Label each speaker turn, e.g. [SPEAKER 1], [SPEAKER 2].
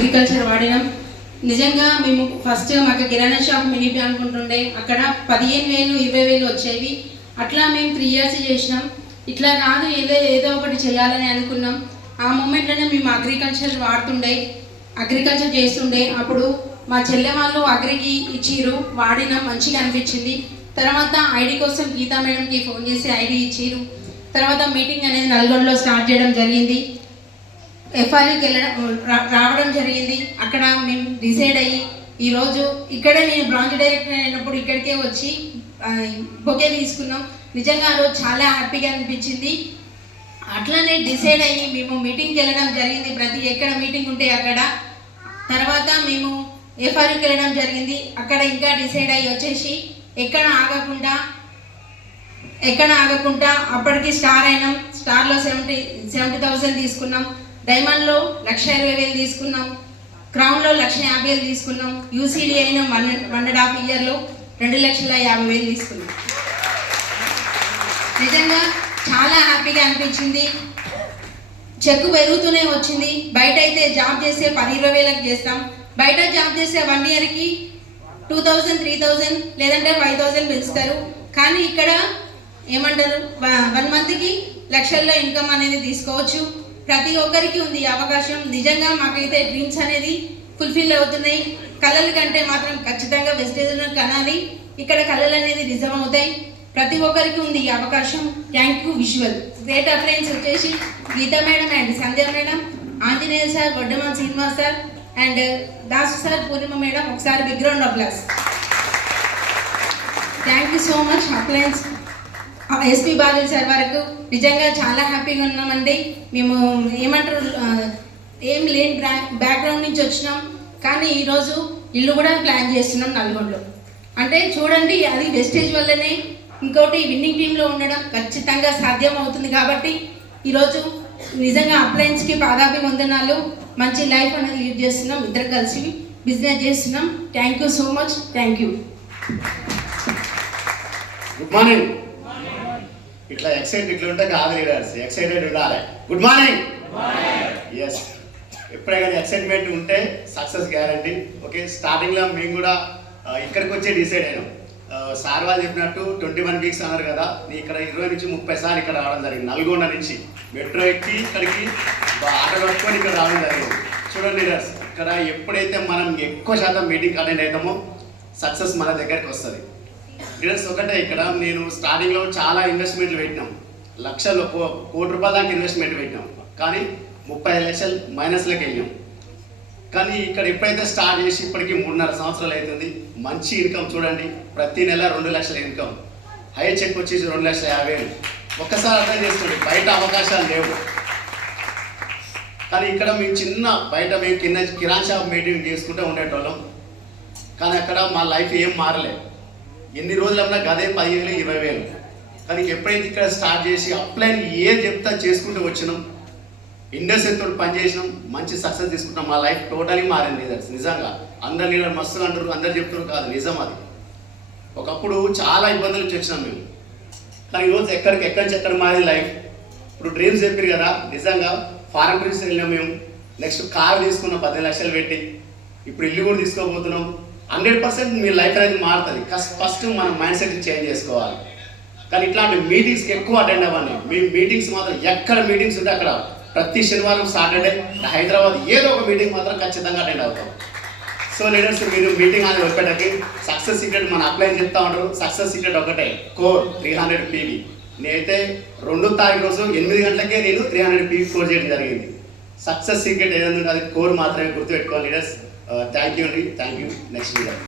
[SPEAKER 1] Agriculture వాడినాం. నిజంగా మేము first మాకు కిరాణా షాప్ మినిపి అనుకుంటుండే అక్కడ పదిహేను వేలు ఇరవై వేలు వచ్చేవి. అట్లా మేము త్రీ ఇయర్స్ చేసినాం. ఇట్లా కాదు ఏదో ఏదో ఒకటి చేయాలని అనుకున్నాం. ఆ మూమెంట్లోనే మేము అగ్రికల్చర్ వాడుతుండే. అగ్రికల్చర్ చేస్తుండే. అప్పుడు మా చెల్లె వాళ్ళు అగ్రికి ఇచ్చిర్రు. వాడినాం. మంచిగా అనిపించింది. తర్వాత ఐడి కోసం గీతా మేడంకి ఫోన్ చేసి ఐడి ఇచ్చిర్రు. తర్వాత మీటింగ్ అనేది నల్గొండలో స్టార్ట్ చేయడం జరిగింది. ఎఫ్ఆర్కి వెళ్ళడం రావడం జరిగింది. అక్కడ మేము డిసైడ్ అయ్యి ఈరోజు ఇక్కడే నేను బ్రాంచ్ డైరెక్టర్ అయినప్పుడు ఇక్కడికే వచ్చి బొకే తీసుకున్నాం. నిజంగా ఆ రోజు చాలా హ్యాపీగా అనిపించింది. అట్లనే డిసైడ్ అయ్యి మేము మీటింగ్కి వెళ్ళడం జరిగింది. ప్రతి ఎక్కడ మీటింగ్ ఉంటే అక్కడ. తర్వాత మేము ఎఫ్ఐఆర్కి వెళ్ళడం జరిగింది. అక్కడ ఇంకా డిసైడ్ అయ్యి వచ్చేసి ఎక్కడ ఆగకుండా ఎక్కడ ఆగకుండా అప్పటికి స్టార్ అయినాం. స్టార్లో సెవెంటీ సెవెంటీ థౌసండ్ తీసుకున్నాం. డైమండ్లో లక్ష ఇరవై వేలు తీసుకున్నాం. క్రౌన్లో లక్ష యాభై వేలు తీసుకున్నాం. యూసీడీ అయిన వన్ వన్ అండ్ హాఫ్ ఇయర్లో రెండు లక్షల యాభై వేలు తీసుకున్నాం. నిజంగా చాలా హ్యాపీగా అనిపించింది. చెక్కు పెరుగుతూనే వచ్చింది. బయట అయితే జాబ్ చేసే పది ఇరవై వేలకు చేస్తాం. బయట జాబ్ చేసే వన్ ఇయర్కి టూ థౌజండ్ త్రీ థౌజండ్ లేదంటే ఫైవ్ థౌజండ్ పెంచుతారు కానీ ఇక్కడ ఏమంటారు? వన్ మంత్కి లక్షల్లో ఇన్కమ్ అనేది తీసుకోవచ్చు. ప్రతి ఒక్కరికి ఉంది ఈ అవకాశం. నిజంగా మాకైతే డ్రీమ్స్ అనేది ఫుల్ఫిల్ అవుతున్నాయి. కళల కంటే మాత్రం ఖచ్చితంగా వెజిటేరియన్ కనాలి. ఇక్కడ కళలు అనేది నిజం అవుతాయి. ప్రతి ఒక్కరికి ఉంది ఈ అవకాశం. Thank you visual great applause వచ్చేసి Geeta madam and Sandhya madam Anjaneya sir Boddaman Srinivas sir and Dasu sir Purnima madam. ఒకసారి big round applause thank you so much applause SP Balu sir వరకు నిజంగా చాలా హ్యాపీగా ఉన్నామండి. మేము ఏమంటారు ఏం లేని బ్యాక్గ్రౌండ్ నుంచి వచ్చినాం. కానీ ఈరోజు ఇల్లు కూడా ప్లాన్ చేస్తున్నాం నల్గొండలో. అంటే చూడండి అది వెస్టేజ్ వల్లనే ఇంకోటి విన్నింగ్ టీంలో ఉండడం ఖచ్చితంగా సాధ్యం అవుతుంది కాబట్టి ఈరోజు నిజంగా అప్లయన్స్కి పాదాభి వందనాలు. మంచి లైఫ్ అనేది లీడ్ చేస్తున్నాం. ఇద్దరు కలిసి బిజినెస్ చేస్తున్నాం. Thank you so much thank you
[SPEAKER 2] good morning ఇట్లా ఎక్సైట్ ఇట్లా ఉంటే కాదు లీడర్స్ ఎక్సైటెడ్ ఉండాలి. గుడ్ మార్నింగ్ ఎస్ ఎప్పుడైనా ఎక్సైట్మెంట్ ఉంటే సక్సెస్ గ్యారంటీ ఓకే స్టార్టింగ్లో మేము కూడా ఇక్కడికి వచ్చే డిసైడ్ అయినాం. సార్ వాళ్ళు చెప్పినట్టు ట్వంటీ వన్ వీక్స్ అన్నారు కదా నేను ఇక్కడ ఇరవై నుంచి ముప్పై సార్లు ఇక్కడ రావడం జరిగింది. నల్గొండ నుంచి. మెట్రో ఎక్కి ఇక్కడికి ఆటో కట్టుకొని ఇక్కడ రావడం జరిగింది. చూడండి లీడర్స్ ఇక్కడ ఎప్పుడైతే మనం ఎక్కువ శాతం మీటింగ్ అటెండ్ అవుతామో సక్సెస్ మన దగ్గరికి వస్తుంది. లీడర్స్ ఒకటే ఇక్కడ నేను స్టార్టింగ్లో చాలా ఇన్వెస్ట్మెంట్లు పెట్టినాం. లక్షలు కోటి రూపాయల దాకా ఇన్వెస్ట్మెంట్ పెట్టినాం. కానీ ముప్పై లక్షలు మైనస్లోకి వెళ్ళాం కానీ ఇక్కడ ఎప్పుడైతే స్టార్ట్ చేసి ఇప్పటికి మూడున్నర సంవత్సరాలు అవుతుంది మంచి ఇన్కమ్ చూడండి. ప్రతి నెల రెండు లక్షల ఇన్కమ్ హై చెక్ వచ్చేసి రెండు లక్షల యాభై వేలు. ఒక్కసారి అర్థం చేసుకోండి బయట అవకాశాలు లేవు. కానీ ఇక్కడ మేము చిన్న బయట మేము కింద కిరాణ్ షాప్ మీటింగ్ చేసుకుంటూ ఉండేటోళ్ళం. కానీ అక్కడ మా లైఫ్ ఏం మారలేదు ఎన్ని రోజులన్నా గదే పదివేలు ఇరవై వేలు కానీ ఎప్పుడైతే ఇక్కడ స్టార్ట్ చేసి అప్లైన్ ఏది చెప్తా చేసుకుంటూ వచ్చినాం. ఇండస్ట్రీ తోటి పనిచేసినాం. మంచి సక్సెస్ తీసుకుంటాం మా లైఫ్ టోటలీ మారింది. లీడర్స్ నిజంగా. అందరు లీడర్ మస్తు అంటారు. అందరు చెప్తున్నారు కాదు. నిజం అది. ఒకప్పుడు చాలా ఇబ్బందులు వచ్చినాం మేము. కానీ ఈరోజు ఎక్కడికి ఎక్కడి నుంచి ఎక్కడ మారింది లైఫ్? ఇప్పుడు డ్రీమ్స్ చెప్పారు కదా. నిజంగా ఫారెన్ ట్రిప్స్ వెళ్ళినాం మేము. నెక్స్ట్ కార్ తీసుకున్నాం. పదిహేను లక్షలు పెట్టి. ఇప్పుడు ఇల్లు కూడా తీసుకోబోతున్నాం. హండ్రెడ్ పర్సెంట్ మీ లైఫ్ అనేది మారుతుంది. ఫస్ట్ మన మైండ్ సెట్ చేంజ్ చేసుకోవాలి. కానీ ఇట్లాంటి మీటింగ్స్కి ఎక్కువ అటెండ్ అవ్వండి. మీ మీటింగ్స్ మాత్రం ఎక్కడ మీటింగ్స్ ఉంటే అక్కడ ప్రతి శనివారం సాటర్డే హైదరాబాద్ ఏదో ఒక మీటింగ్ మాత్రం ఖచ్చితంగా అటెండ్ అవుతాం. సో లీడర్స్ మీరు మీటింగ్ అనేది వచ్చేటకి సక్సెస్ సీక్రెట్ మన అప్లై చెప్తా ఉంటారు. సక్సెస్ సీక్రెట్ ఒకటే. Core three hundred PV. నేనైతే రెండు తారీఖు రోజు ఎనిమిది గంటలకే నేను త్రీ హండ్రెడ్ పీవీ కోర్ చేయడం జరిగింది. సక్సెస్ సీక్రెట్ ఏదైనా అది కోర్ మాత్రమే గుర్తుపెట్టుకోవాలి లీడర్స్. థ్యాంక్ యూ అండి థ్యాంక్ యూ నెక్స్ట్ లీడర్